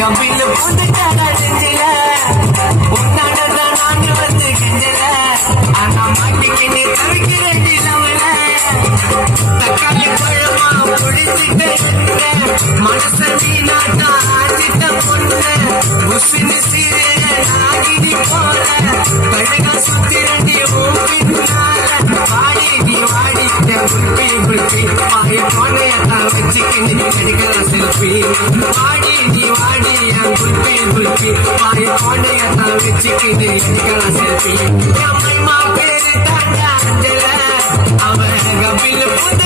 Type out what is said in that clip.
கம்பில போட்டு செஞ்சில உன்னாடதான் நாங்க வந்து கெஞ்சல ஆனா மாட்டிக்கு நீ தவிக்கிறேன் தக்காளி பழமா புடிச்சிட்டு மனச நீ நாட்டா ஆச்சிட்ட பொண்ணு உசுன்னு சீர நாகிடி போற கழகா சுத்திரண்டி ஊப்பினால வாடி நீ வாடி புல்பி புல்பி வாய் போனையத்தான் வச்சுக்கிட்டு எடுக்கலாம் செல்ஃபி வாடி நீ வாடி என் புல்பி புல்பி வாய் போனையத்தான் வச்சுக்கிட்டு எடுக்கலாம் செல்ஃபி அம்மா பேரு தாண்டா அஞ்சல அவன் கபில புத்த